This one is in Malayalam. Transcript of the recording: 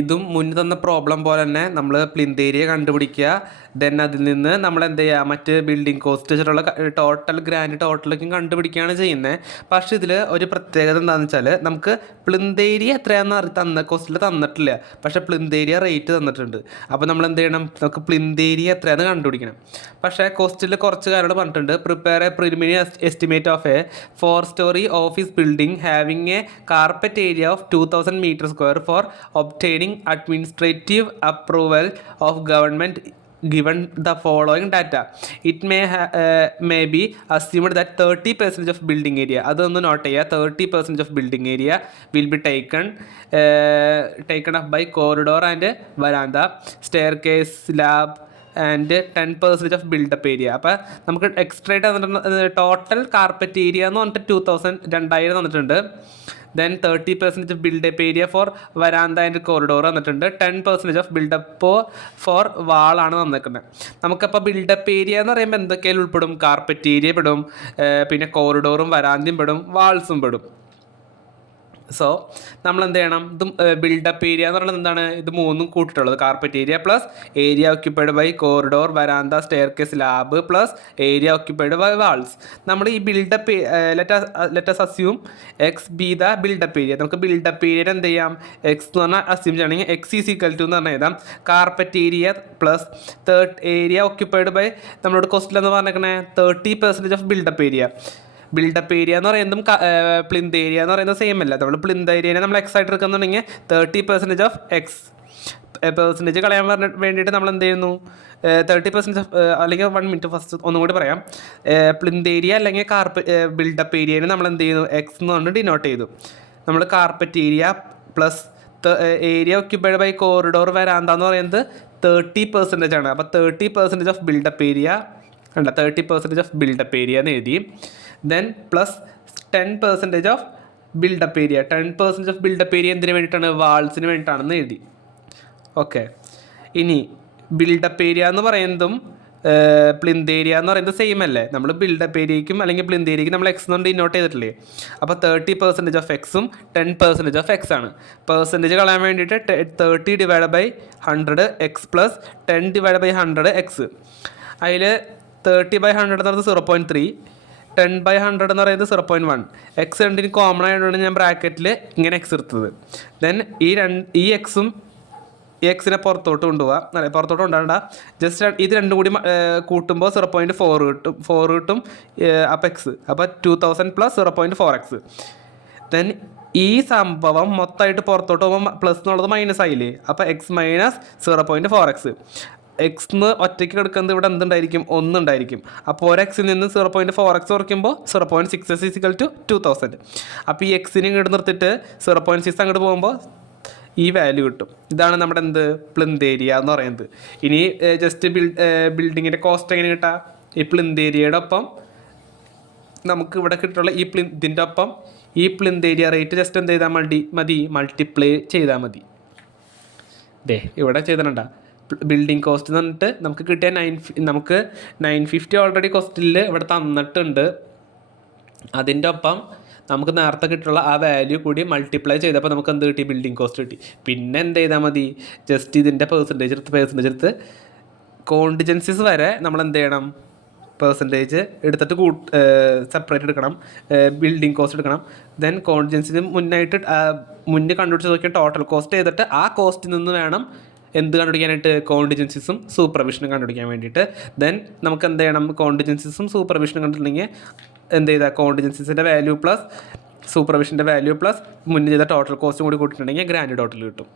ഇതും മുന്നിൽ തന്ന പ്രോബ്ലം പോലെ തന്നെ നമ്മൾ പ്ലിന്ത് ഏരിയ കണ്ടുപിടിക്കുക. ദെൻ അതിൽ നിന്ന് നമ്മൾ എന്ത് ചെയ്യുക, മറ്റ് ബിൽഡിംഗ് കോസ്റ്റ് വെച്ചിട്ടുള്ള ടോട്ടൽ ഗ്രാൻഡ് ടോട്ടലൊക്കെ കണ്ടുപിടിക്കുകയാണ് ചെയ്യുന്നത്. പക്ഷേ ഇതിൽ ഒരു പ്രത്യേകത എന്താണെന്ന് വെച്ചാൽ നമുക്ക് പ്ലിന്ത് ഏരിയ എത്രയാണെന്ന് കോസ്റ്റിൽ തന്നിട്ടില്ല, പക്ഷേ പ്ലിന്ത് ഏരിയ റേറ്റ് തന്നിട്ടുണ്ട്. അപ്പോൾ നമ്മൾ എന്ത് ചെയ്യണം, നമുക്ക് പ്ലിന്ത് ഏരിയ എത്രയാണെന്ന് കണ്ടുപിടിക്കണം. പക്ഷേ കോസ്റ്റിൽ കുറച്ച് കാര്യങ്ങൾ പറഞ്ഞിട്ടുണ്ട്. Prepare A preliminary estimate of A 4-story office building having A carpet area of 2000 meter square for obtaining administrative approval of government given the following data. It may be assumed that 30% of building area, അതൊന്ന് നോട്ട് ചെയ്യുക, 30% of building area will be taken up by corridor and veranda, staircase, slab and 10% of build-up area. അപ്പോൾ നമുക്ക് എക്സ്ട്രാ ആയിട്ട് ടോട്ടൽ കാർപ്പറ്റ് ഏരിയ എന്ന് പറഞ്ഞിട്ട് 2000 തന്നിട്ടുണ്ട്. Then 30% of built up area for വരാന്ത ആൻഡ് കോറിഡോർ വന്നിട്ടുണ്ട്. 10% ഓഫ് ബിൽഡപ്പ് ഫോർ വാളാണ് തന്നിരിക്കുന്നത്. നമുക്കപ്പോൾ ബിൽഡപ്പ് ഏരിയ എന്ന് പറയുമ്പോൾ എന്തൊക്കെയാലും ഉൾപ്പെടും, കാർപ്പറ്റ് ഏരിയ പെടും, പിന്നെ കോറിഡോറും വരാന്തയും പെടും, വാൾസും പെടും. സോ നമ്മൾ എന്ത് ചെയ്യണം, ഇത് ബിൽഡപ്പ് ഏരിയ എന്ന് പറയുന്നത് എന്താണ്, ഇത് മൂന്നും കൂട്ടിയിട്ടുള്ളത് carpet area plus area occupied by corridor, വരാന്ത, staircase, slab plus area occupied by walls. നമ്മൾ ഈ built up let's assume X be the built up area. നമുക്ക് ബിൽഡപ്പ് ഏരിയ എന്ത് ചെയ്യാം, എക്സ് എന്ന് പറഞ്ഞാൽ അസ്യൂം ചെയ്യണമെങ്കിൽ എക്സ് ഈസ് ഈക്വൽ ടു എന്ന് പറഞ്ഞാൽ എഴുതാം carpet area plus area occupied by നമ്മളോട് കോസ്റ്റിലെന്ന് പറഞ്ഞേക്കണേ 30% of built up area. Built up area എന്ന് പറയുന്നതും പ്ലിന്ത് ഏരിയ എന്ന് പറയുന്നത് സെയിം അല്ല. നമ്മൾ പ്ലിന്ത് ഏരിയനെ നമ്മൾ എക്സ് ആയിട്ട് എടുക്കുന്നുണ്ടെങ്കിൽ 30% ഓഫ് എക്സ് പെർസെൻറ്റേജ് കളയാൻ വേണ്ടിയിട്ട് നമ്മൾ എന്ത് ചെയ്യുന്നു, 30% ഓഫ് അല്ലെങ്കിൽ 1 മിനിറ്റ് ഫസ്റ്റ് ഒന്നും കൂടി പറയാം. പ്ലിന്ത് ഏരിയ അല്ലെങ്കിൽ ബിൽഡപ്പ് ഏരിയനെ നമ്മൾ എന്ത് ചെയ്യുന്നു, എക്സ് എന്ന് പറഞ്ഞിട്ട് ഡിനോട്ട് ചെയ്തു. നമ്മൾ carpet area plus area occupied by corridor വരാന്ത എന്ന് പറയുന്നത് 30% ആണ്. അപ്പോൾ 30% ഓഫ് ബിൽഡപ്പ് ഏരിയ അല്ല 30% ഓഫ് ബിൽഡപ്പ് ഏരിയ എന്ന് എഴുതി. Then plus 10% of built up area. 10% of built up area എന്തിനു വേണ്ടിയിട്ടാണ്, വാൾസിന് വേണ്ടിയിട്ടാണെന്ന് എഴുതി. ഓക്കെ, ഇനി ബിൽഡപ്പ് ഏരിയ എന്ന് പറയുന്നതും പ്ലിന്ത് ഏരിയ എന്ന് പറയുന്നത് സെയിം അല്ലേ. നമ്മൾ ബിൽഡപ്പ് ഏരിയയ്ക്കും അല്ലെങ്കിൽ പ്ലിന്ത് ഏരിയയ്ക്കും നമ്മൾ എക്സ് കൊണ്ട് ഇന്നോട്ട് ചെയ്തിട്ടില്ലേ. അപ്പോൾ 30% ഓഫ് എക്സും 10% ഓഫ് എക്സ് ആണ്. പെർസെൻറ്റേജ് കളയാൻ വേണ്ടിയിട്ട് 30 divide by 100 x plus 10 divide by 100 x. അതിൽ 30/100 എന്ന് പറയുന്നത് 0.3, 10/100 എന്ന് പറയുന്നത് 0.1. എക്സ് രണ്ടിന് കോമൺ ആയതുകൊണ്ട് ഞാൻ ബ്രാക്കറ്റിൽ ഇങ്ങനെ എക്സ് എടുത്തത്. ദെൻ ഈ എക്സും ഈ എക്സിനെ പുറത്തോട്ട് കൊണ്ടുപോകാം, അല്ലെ പുറത്തോട്ട് കൊണ്ടുപോകണ്ട, ജസ്റ്റ് ഇത് രണ്ടും കൂടി കൂട്ടുമ്പോൾ 0.4 കിട്ടും, 4 കിട്ടും. അപ്പോൾ എക്സ്, അപ്പോൾ 2000 പ്ലസ് 0.4x. ദെൻ ഈ സംഭവം മൊത്തമായിട്ട് പുറത്തോട്ട് പോകുമ്പോൾ പ്ലസ് എന്നുള്ളത് മൈനസ് ആയില്ലേ, അപ്പോൾ എക്സ് മൈനസ് 0.4x. എക്സ്ന്ന് ഒറ്റയ്ക്ക് എടുക്കുന്നത് ഇവിടെ എന്തുണ്ടായിരിക്കും, 1 ഉണ്ടായിരിക്കും. അപ്പോൾ ഒരു എക്സിൽ നിന്ന് 0.4x കുറയ്ക്കുമ്പോൾ 0.6x = 2000. അപ്പോൾ ഈ എക്സിനെ ഇങ്ങോട്ട് നിർത്തിയിട്ട് 0.6 അങ്ങോട്ട് പോകുമ്പോൾ ഈ വാല്യൂ കിട്ടും. ഇതാണ് നമ്മുടെ പ്ലിന്ത് ഏരിയ എന്ന് പറയുന്നത്. ഇനി ജസ്റ്റ് ബിൽഡിങ്ങിൻ്റെ കോസ്റ്റ് എങ്ങനെ കിട്ടാം, ഈ പ്ലിന്ത് ഏരിയയുടെ ഒപ്പം നമുക്ക് ഇവിടെ കിട്ടുള്ള ഇതിൻ്റെ ഒപ്പം ഈ പ്ലിന്ത് ഏരിയ റേറ്റ് ജസ്റ്റ് എന്ത് ചെയ്താൽ മതി, മൾട്ടിപ്ലൈ ചെയ്താൽ മതി. ഇവിടെ ചെയ്തിട്ടുണ്ടാ ബിൽഡിംഗ് കോസ്റ്റ് എന്ന് പറഞ്ഞിട്ട് നമുക്ക് കിട്ടിയ 950 ഓൾറെഡി കോസ്റ്റിൽ ഇവിടെ തന്നിട്ടുണ്ട്. അതിൻ്റെ ഒപ്പം നമുക്ക് നേരത്തെ കിട്ടുള്ള ആ വാല്യൂ കൂടി മൾട്ടിപ്ലൈ ചെയ്തപ്പോൾ നമുക്ക് എന്ത് കിട്ടി, ബിൽഡിംഗ് കോസ്റ്റ് കിട്ടി. പിന്നെ എന്ത് ചെയ്താൽ മതി, ജസ്റ്റ് ഇതിൻ്റെ പെർസെൻറ്റേജ് എടുത്ത് കോണ്ടിജൻസീസ് വരെ നമ്മൾ എന്ത് ചെയ്യണം, പെർസെൻറ്റേജ് എടുത്തിട്ട് സെപ്പറേറ്റ് എടുക്കണം, ബിൽഡിംഗ് കോസ്റ്റ് എടുക്കണം. ദെൻ കോണ്ടിജൻസിന് മുന്നേ കണ്ടുപിടിച്ച് നോക്കിയാൽ ടോട്ടൽ കോസ്റ്റ് ചെയ്തിട്ട് ആ കോസ്റ്റിൽ നിന്ന് വേണം എന്ത് കണ്ടുപിടിക്കാനായിട്ട്, കോണ്ടിജൻസീസും സൂപ്പർവിഷനും കണ്ടുപിടിക്കാൻ വേണ്ടിയിട്ട്. ദെൻ നമുക്ക് എന്ത് ചെയ്യണം, കോണ്ടിജൻസീസും സൂപ്പർവിഷനും കണ്ടിട്ടുണ്ടെങ്കിൽ എന്ത് ചെയ്താൽ കോണ്ടിജൻസീസിൻ്റെ വാല്യൂ പ്ലസ് സൂപ്പർവിഷൻ്റെ വാല്യൂ പ്ലസ് മുന്നേ ചെയ്ത ടോട്ടൽ കോസ്റ്റും കൂടി കൂട്ടിയിട്ടുണ്ടെങ്കിൽ ഗ്രാൻഡ് ടോട്ടൽ കിട്ടും.